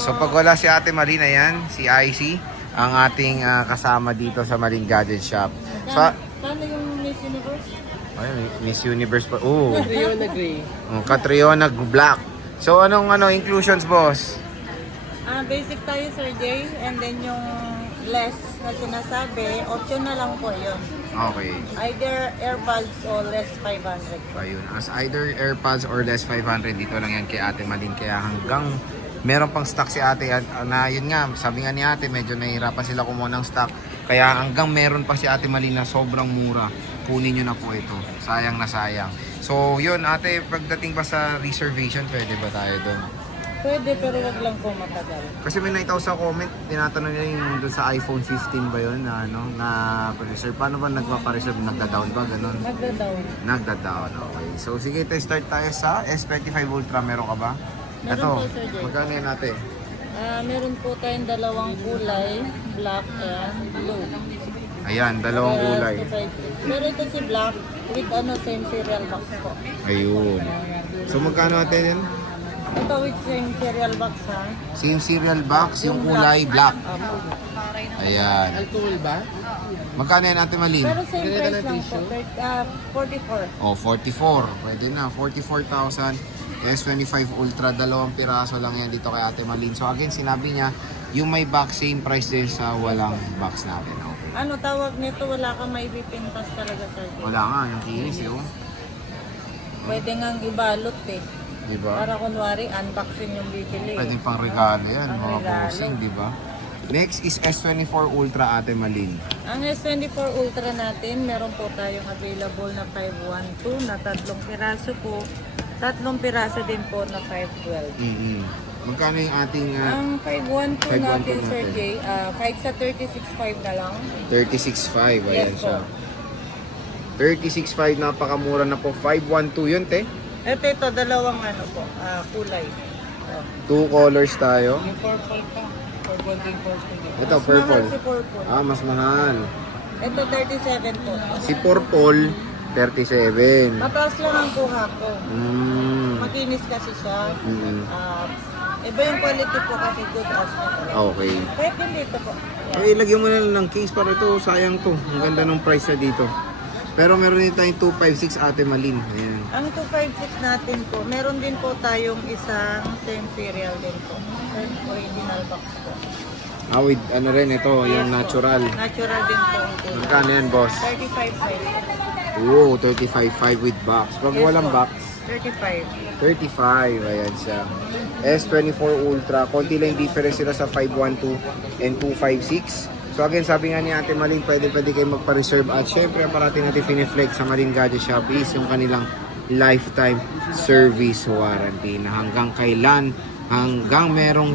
So pag wala si Ate Malin, ayan, si IC, ang ating kasama dito sa Malin Gadget Shop. So, Paano yung Miss Universe? ayun, Miss Universe pa. Oh, Catriona Gray. Catriona Black. So anong inclusions, boss? Basic tayo, Sir Jay. And then yung less na sinasabi, option na lang po yun. Okay. Either AirPods or less 500. Ayun, as either AirPods or less 500, dito lang yan kay Ate Malin. Kaya hanggang meron pang stock si Ate na yun nga, sabi nga ni Ate, medyo nahihirapan sila kumuha ng stock. Kaya hanggang meron pa si Ate Malin na sobrang mura, kunin nyo na po ito. Sayang na sayang. So yun, Ate, pagdating pa sa reservation, pwede ba tayo doon? Pwede, pero wag lang po matagal. Kasi may nakita ko sa comment, tinatanong nila yung doon sa iPhone 15 ba yun na reserve. Paano ba nagpapareserve? Nagda-down ba? Ganon? Magda-down. Nagda-down, okay. So sige, start tayo sa S25 Ultra. Meron ka ba? Meron Ito, po, Sir Jay. magkano yan natin? Meron po tayong dalawang kulay, black and blue. Ayan, dalawang kulay. Pero ito si black with same serial box po. Ayun. So magkano natin yan? Ito with same serial box ha. Same serial box, yung kulay black. Ayan. Alcohol ba? Magkano yan natin, Malin? Pero same price lang po, 44. Oh, 44. Pwede na, 44,000. S25 Ultra, dalawang piraso lang yan dito kay Ate Malin. So again, sinabi niya, yung may box, same price din sa walang box natin. Okay. Ano tawag nito? Wala kang may pipintas talaga, Sir. Wala nga, yung kinis eh. Oh. Pwede ngang ibalot eh. Diba? Para kunwari, unboxing yung bibili. Pwede pang regalo yan, Pang mga regalo. bossing, di ba? Next is S24 Ultra, Ate Malin. Ang S24 Ultra natin, meron po tayong available na 512 na 3 piraso po. 3 piraso din po na 512. Magkano yung ating Ang 512 natin, 512 Sir natin. Jay, kahit sa 36.5 na lang. 36.5? Ayan Yes, siya. po. 36.5, napakamura na po. 512 yun, te. Ito, dalawang kulay. Oh. 2 colors tayo. Yung purple pa. Purple din purple. Ito, Mas purple. mahal si purple. Mas mahal. Ito, 37 po. Si purple, 37. Mataas lang ang kuha ko. Makinis kasi siya. Iba yung quality po kasi good as po. Okay. Kahit din dito po. Eh, lagyan mo na lang ng case para ito. Sayang to. Ang ganda ng price na dito. Pero meron din tayong 256 Ate Malin. Ayan. Ang 256 natin po, meron din po tayong isang same serial din po. Same original box po. With ano rin ito, yung Yes po. natural. Natural din po. Magkano yan, boss? 35.5. Oo, 35.5 with box. Pag Yes walang po. box, 35. 35. Ayan siya. S24 Ultra. Konti lang yung difference sila sa 512 and 256. So again, sabi nga ni Ate Malin, pwede kayo magpa-reserve. At syempre, ang parating natin piniflex sa Malin Gadget Shop is yung kanilang lifetime service warranty na hanggang kailan, hanggang merong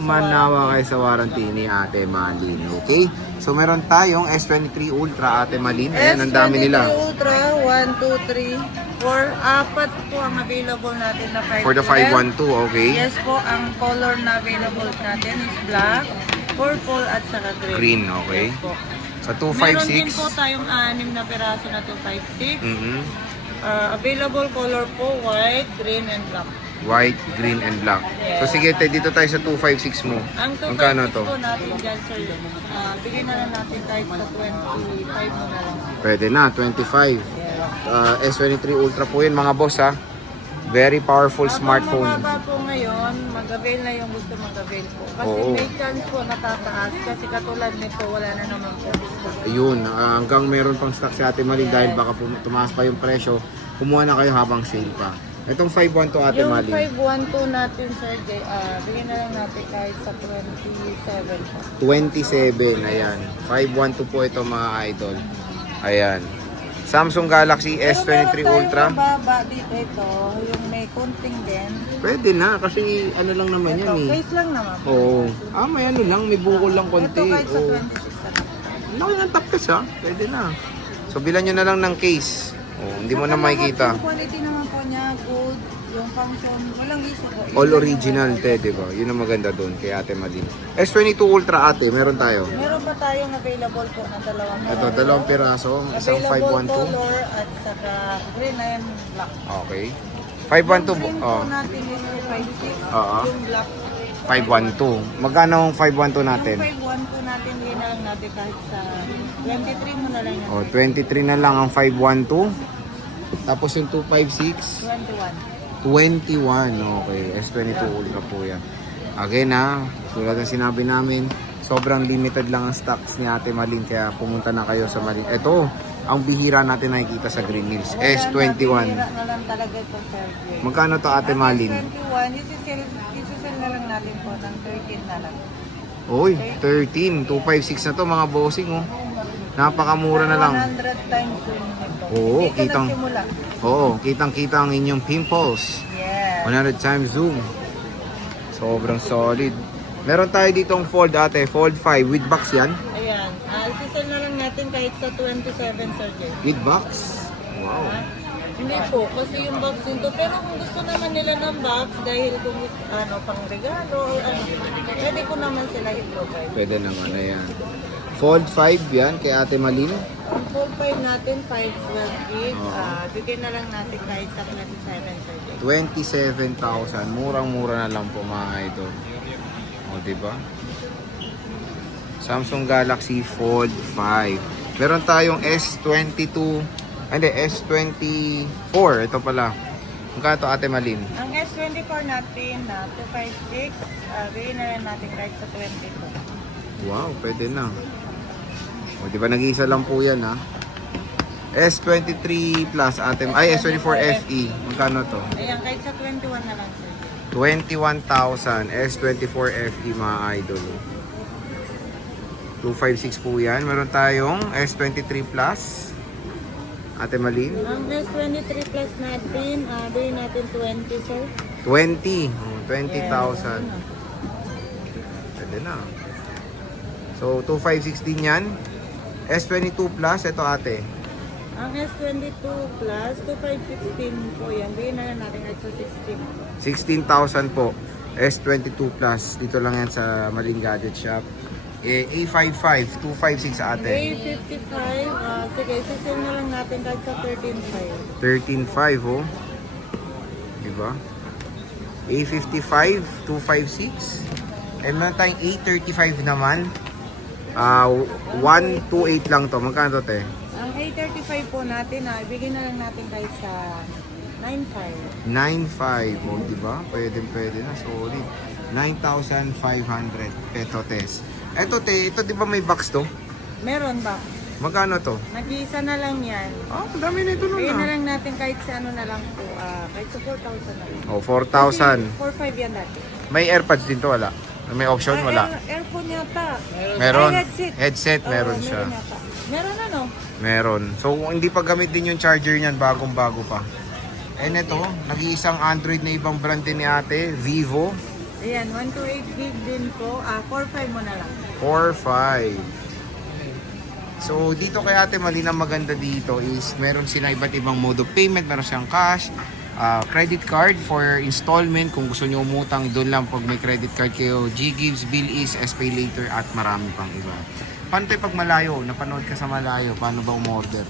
manawa kayo sa warranty ni Ate Malin. Okay? So meron tayong S23 Ultra, Ate Malin. Ayan, ang dami nila. S23 Ultra, 1, 2, 3, 4, 4 po ang available natin na 512. For the 512, okay? Yes po, ang color na available natin is black, purple at saka green. Green, okay. Yes po. Sa Meron din 256. po tayong 6 na piraso na 256. Mhm. Available color po, white, green, and black. White, green, and black. So sige, dito tayo sa 256 mo. Ang 256 Magkano to? po natin dyan, sir, bigyan na lang natin kahit sa 25 mo na lang. Pwede na, 25. Yes. S23 Ultra po yun, mga boss ha. Very powerful smartphone. Kung mababa po ngayon, mag-avail na yung gusto mag-avail po. Kasi Oo. may chance po natataas. Kasi katulad nito, wala na naman po. Ayun, hanggang meron pang stock si Ate Malin dahil baka tumaas pa yung presyo. Kumuha na kayo habang sale pa. Itong 512 Ate Yung Malin. 512 natin, Sir Jay, bigyan na lang natin kahit sa 27 po. 27, ayan. 512 po ito mga idol. Ayan. Samsung Galaxy S23 Ultra. Pero meron tayong mababa dito ito, yung may kunting din. Pwede na kasi ano lang naman yan Ito, eh. case lang naman. Oo. May ano lang, may bukol lang konti. Ito kahit sa Oo. 26 na lang. Laki ng tapos ha. Pwede na. So bilan nyo na lang ng case. Hindi mo na makikita. Yung quality naman po niya, good. Yung function, walang issue po. All original te, di ba? Yun ang maganda doon kay Ate Malin. S22 Ultra Ate, meron tayo. Meron pa tayong available po na dalawang Ito, dalawang piraso. Isang available 512. color at saka green and black. Okay. Yung 512. green po natin is 256. Oo. Yung black 512. Magkano ang 512 natin? Yung 512 natin, yun na lang natin kahit sa 23 mo na lang yan. O, 23 na lang ang 512. Tapos yung 256, 21. 21. Okay, S22 Ultra po yan. Again ha, tulad ng sinabi namin, sobrang limited lang ang stocks ni Ate Malin, kaya pumunta na kayo sa Malin. Ito, ang bihira natin nakikita sa Green Hills, S21. Wala na lang talaga ito, Sir Jay. Magkano to Ate Malin? S21, isisell na lang natin po ng 13 na lang. Uy, 13, 256 na to mga bossing oh. Napakamura na lang. 100 times yun ito. Oo, Dito kitang- nagsimula. Oo, kitang-kita ang inyong pimples. Yes. 100 times zoom. Sobrang solid. Meron tayo ditong fold ate, fold 5 with box yan. Ayan. Isisell na lang natin kahit sa 27, Sir Jay. With box. Wow. Ha? Hindi po, kasi yung box nito. Pero kung gusto naman nila ng box, dahil kung gusto, pang regalo or pwede ko naman sila i-provide. Pwede naman, ayan. Fold 5 yan kay Ate Malin. Ang full 5 natin, 512 gig. Oo. Bigyan na lang natin kahit sa 27, Sir Jay. 27,000. Murang-mura na lang po mga idol. O, diba? Samsung Galaxy Fold 5. Meron tayong S22. Hindi, S24. Ito pala. Magkano to Ate Malin? Ang S24 natin na 256, bigyan na lang natin kahit sa 22. Wow, pwede na. O, di ba nag-iisa lang po yan, ha? S23 Plus, ate. Ay, S24 FE. Magkano to? Ayan, kahit sa 21 na lang, Sir. 21,000. S24 FE, mga idol. 256 po yan. Meron tayong S23 Plus. Ate Malin. Ang S23 Plus natin, bigyan natin 20, Sir. 20. 20,000. Pwede na. So, 256 din yan. S22 Plus, ito ate. Ang S22 Plus, 2516 po yan. Bigyan na lang natin kahit sa 16. 16,000 po. S22 Plus. Dito lang yan sa Maling Gadget Shop. A55, 256 sa ate. A55, sige, sisell na lang natin kahit sa 13.5. 13.5 oh. Diba? A55, 256. And meron tayong A35 naman. 128 lang to. Magkano to, te? Ang A35 po natin, ibigay na lang natin kahit sa 9.5. 9.5 oh, diba? Pwede na. Solid. 9,500 peso, tes. Eto, te. Ito, diba may box to? Meron ba? Magkano to? Nag-iisa na lang yan. Ah, ang dami na ito nun Bigay na ah. lang natin kahit sa ano na lang po, kahit sa 4,000 na lang. Oh, 4,000. 4.5 yan natin. May AirPods din to, wala? May option, wala? Airphone yata. Meron. Ay, headset. Headset, meron Oo, siya. Meron yata. Meron ano? Meron. So, kung hindi pa gamit din yung charger niyan, bagong-bago pa. And ito, nag-iisang Android na ibang brand din ni ate, Vivo. Ayan, 128 gig din po. 4.5 mo na lang. 4.5. So, dito kay ate Malin, ang maganda dito is meron silang iba't ibang mode of payment. Meron siyang cash, credit card for installment. Kung gusto nyo umutang, doon lang pag may credit card kayo. G-Gives, Bill-Ease, SPay Later, at marami pang iba. Paano tayo pag malayo? Napanood ka sa malayo, paano ba umorder?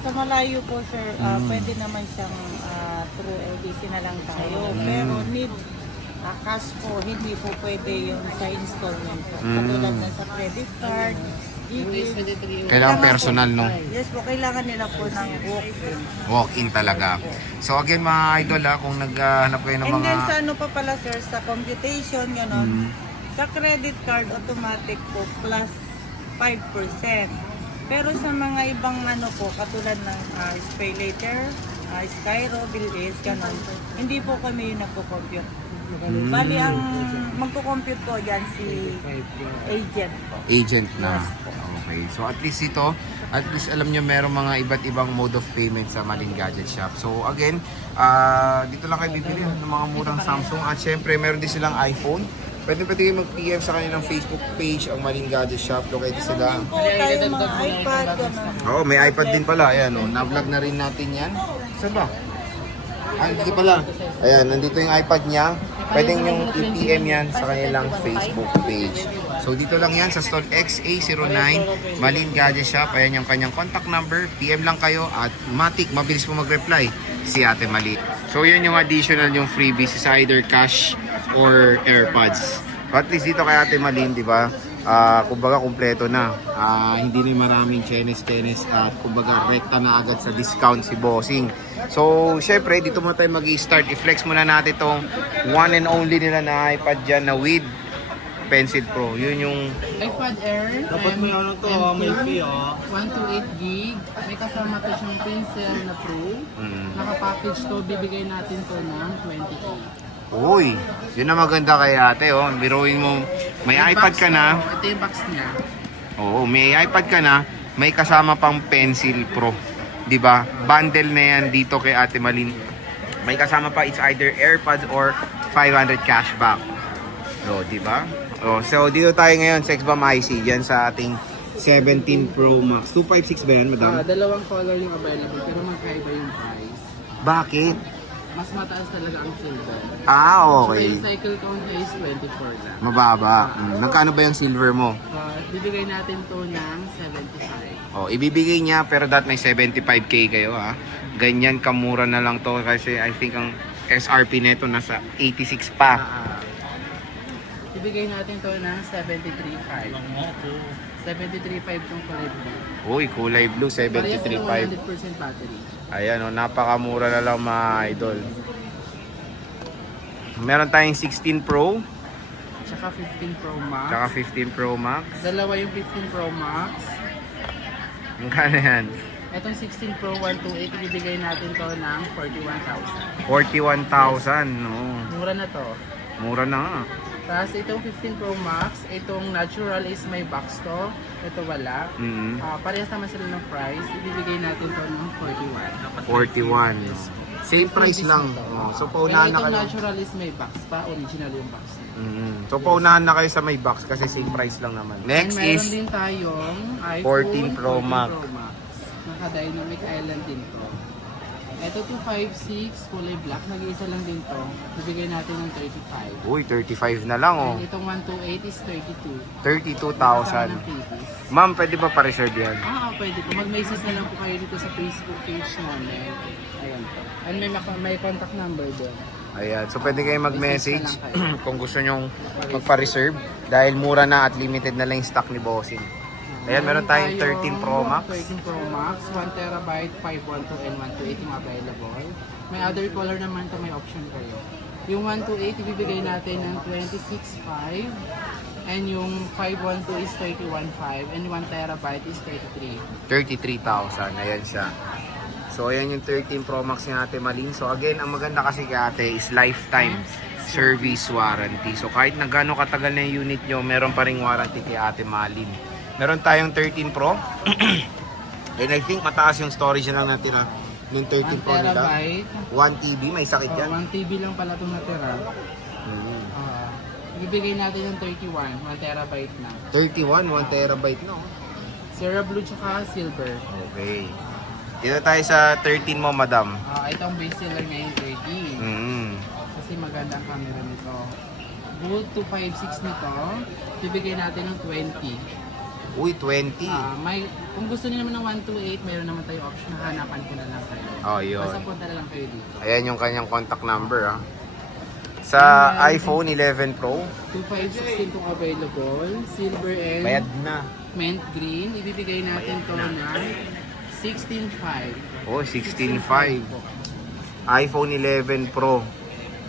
Sa malayo po, sir, pwede naman siyang through LBC na lang tayo. Pero need cash po, hindi po pwede yung sa installment po. Katulad na sa credit card, Kailangan personal, no? Yes po, kailangan nila po ng walk-in. Walk-in talaga. So again mga idol kung naghahanap kayo ng And mga... then sa ano pa pala, sir, sa computation, gano'n, sa credit card, automatic po, plus 5%. Pero sa mga ibang ano po, katulad ng SPay Later, Skyro, Bill-Ease, gano'n, hindi po kami yung nagpo-compute. Bali, ang magpo-compute po dyan si agent po. Agent na. Yes po. Okay. So at least ito, at least alam nyo meron mga iba't ibang mode of payment sa Maling Gadget Shop. So again, dito lang kayo bibili ng mga murang Samsung. At syempre, meron din silang iPhone. Pwede kayo mag-PM sa kanilang Facebook page, ang Maling Gadget Shop. Located sila. Meron din po tayo mga iPad, gano'n. Oo, may iPad din pala. Ayan, na-vlog na rin natin yan. Saan ba? Hindi pala. Ayan, nandito yung iPad niya. Pwede nyo i-PM yan sa kanilang Facebook page. So dito lang yan sa stall XA09 Maling Gadget Shop. Ayan yung kanyang contact number. PM lang kayo at matik, mabilis po mag-reply si Ate Mali. So yun yung additional yung freebies is either cash or AirPods. At least dito kay Ate Malin, di ba? Kumbaga kumpleto na. Hindi na maraming chenis at kumbaga rekta na agad sa discount si Bossing. So, syempre, dito mo tayo mag-i-start. I-flex muna natin itong one and only nila na iPad dyan na with Pencil Pro. Yun yung iPad Air. Dapat may ano to, may fee 128 gig. May kasama to siyang Pencil na Pro. Naka-package to, bibigay natin to ng 20k. Uy, yun na maganda kay ate, oh. Biruin mo, may Yung iPad box ka na. mo, ito yung box niya. Oo, may iPad ka na, may kasama pang Pencil Pro. 'Di ba? Bundle na yan dito kay Ate Malin. May kasama pa, it's either AirPods or 500 cashback. So, 'di ba? Oh, so dito tayo ngayon sa Xbam IC diyan sa ating 17 Pro Max. 256 ba yan, madam? Dalawang color yung available pero magkaiba yung price. Bakit? Mas mataas talaga ang silver. So, Okay. yung cycle count niya is 24 lang. Mababa. Nagkano ba yung silver mo? Bibigay natin to ng 75. Oh, ibibigay niya pero that may 75k kayo ha. Ganyan kamura na lang to kasi I think ang SRP nito nasa 86 pa. Bibigay natin to ng 73.5. 73.5 tong kulay blue. Uy, kulay blue, Parehas 73.5. ng 100% battery. Ayan oh, napakamura na lang mga idol. Meron tayong 16 Pro, Tsaka 15 Pro Max. tsaka 15 Pro Max. Dalawa yung 15 Pro Max. Magkano yan? Itong 16 Pro 128, ibibigay natin to ng 41,000. 41,000, no. Mura na to. Mura na nga. Tapos itong 15 Pro Max, itong natural is may box to. Ito wala. Parehas naman sila ng price. Ibibigay natin to ng 41. 41. Same price lang. Oh, so paunahan na Pero itong kayo. natural is may box pa. Original yung box. So paunahan na kayo sa may box kasi same price lang naman. Next And meron is din tayong iPhone 14 Pro Max. Naka-dynamic island din to. Ito 256, kulay black. Nag-iisa lang din to. Bibigay natin ng 35. Uy, 35 na lang oh. And itong 128 is 32. 32,000. Kasama ng freebies. Ma'am, pwede ba pa-reserve yan? Pwede po. Mag-message na lang po kayo dito sa Facebook page namin. Ayan po. And may contact number doon. Ayan, so pwede kayo mag-message Message na lang kung gusto nyong magpa-reserve dahil mura na at limited na lang yung stock ni Bossing. Ayan, meron tayong 13 Pro Max. 13 Pro Max, 1TB, 512 and 128 yung available. May other color naman to, may option kayo. Yung 128, ibibigay natin ng 26.5 and yung 512 is 31.5 and 1TB is 33. 33,000, ayan siya. So ayan yung 13 Pro Max ni Ate Malin. So again, ang maganda kasi kay Ate is lifetime service warranty. So kahit na gaano katagal na yung unit nyo, meron pa ring warranty kay Ate Malin. Meron tayong 13 Pro. And I think mataas yung storage na lang natira ng 13 Pro 1 nila. terabyte. 1 TB, may sakit yan. 1 TB lang pala itong natira. Ibibigay natin ng 31, 1 terabyte na. 31, 1 terabyte no. Sierra Blue tsaka silver. Okay. Dito tayo sa 13 mo, madam. Ito ang base seller ngayon 30. Kasi maganda ang camera nito. Boot 256 nito, bibigay natin ng 20. Uy, 20. Kung gusto niyo naman ng 128, mayroon naman tayo option na hanapan ko na lang kayo. Oh, yun. Basta punta na lang kayo dito. Ayan yung kanyang contact number ah. Sa iPhone 11 Pro, 2516 itong available, silver and bayad na. mint green. Ibibigay natin to ng 16.5. Oh, 16.5. iPhone 11 Pro,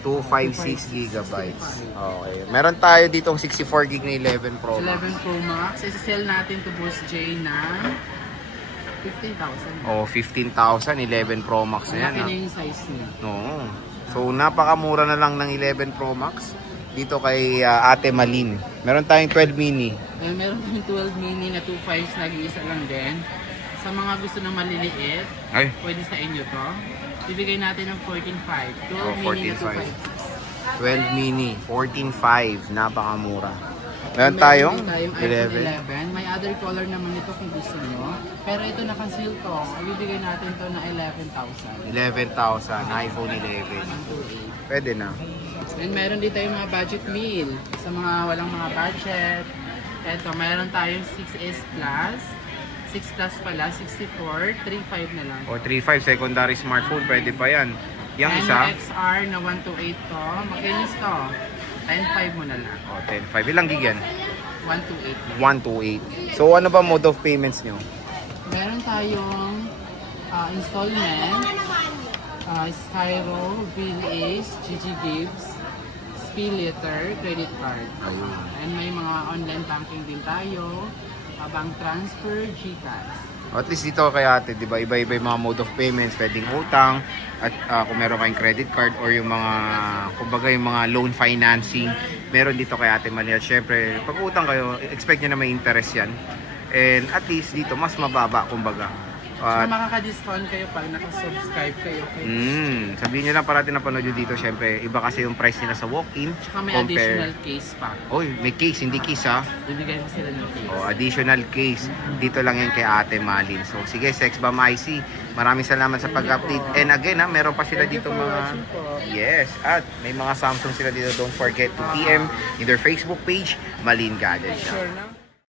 256 gigabytes. Okay. Meron tayo ditong 64 gig na 11 Pro Max. 11 Pro Max. Isa-sell natin to Boss J na 15,000. Oh, 15,000, 11 Pro Max na yan. Malaki na Ah. yung size niya. Oo. So, napakamura na lang ng 11 Pro Max dito kay Ate Malin. Meron tayong 12 mini. Meron tayong 12 mini na 2.5 nag-iisa lang din. Sa mga gusto ng maliliit, Ay, pwede sa inyo to. Bibigay natin ng 14.5. 12 Oh, mini na 14.5. 2.5. 12 mini, 14.5, napakamura. Meron tayong 11. 11. May other color naman ito kung gusto nyo. Pero ito naka-seal to. Ibibigay natin to na 11,000. 11,000, iPhone 11. 128. Pwede na. And meron din tayong mga budget meal. Sa mga walang mga budget. Ito, meron tayong 6S Plus. 6 Plus pala, 64. 3.5 na lang. O 3.5, secondary smartphone, pwede pa yan. Yung And isa, XR na 128 to. Makinis to. 10.5 mo na lang. O, 10.5. Ilang gig yan? 128. 128. So, ano ba mode of payments nyo? Meron tayong installment, Skyro, VLAs, GG Gibbs, SpeedLetter, credit card. Ayun. And may mga online banking din tayo, bank transfer, GCash. O, at least dito kay ate, di ba, iba-iba yung mga mode of payments, pwedeng utang, at kung meron kayong credit card or yung mga, kumbaga yung mga loan financing, meron dito kay ate Mali. At syempre, pag utang kayo, expect nyo na may interest yan. And at least dito, mas mababa, kumbaga. So, At makaka-discount kayo pag nakasubscribe kayo. Okay? sabihin nyo lang parating na panood nyo dito, syempre, iba kasi yung price nila sa walk-in. Tsaka may additional case pa. Oy, may case, hindi case ha. Bibigay mo sila ng case. O, additional case. Dito lang yan kay Ate Malin. So, sige, Sexbomb IC. Maraming salamat sa pag-update. And again, meron pa sila Thank you dito for mga... watching po. Yes, at may mga Samsung sila dito. Don't forget to PM in their Facebook page, Malin Gadget Shop. Sure na?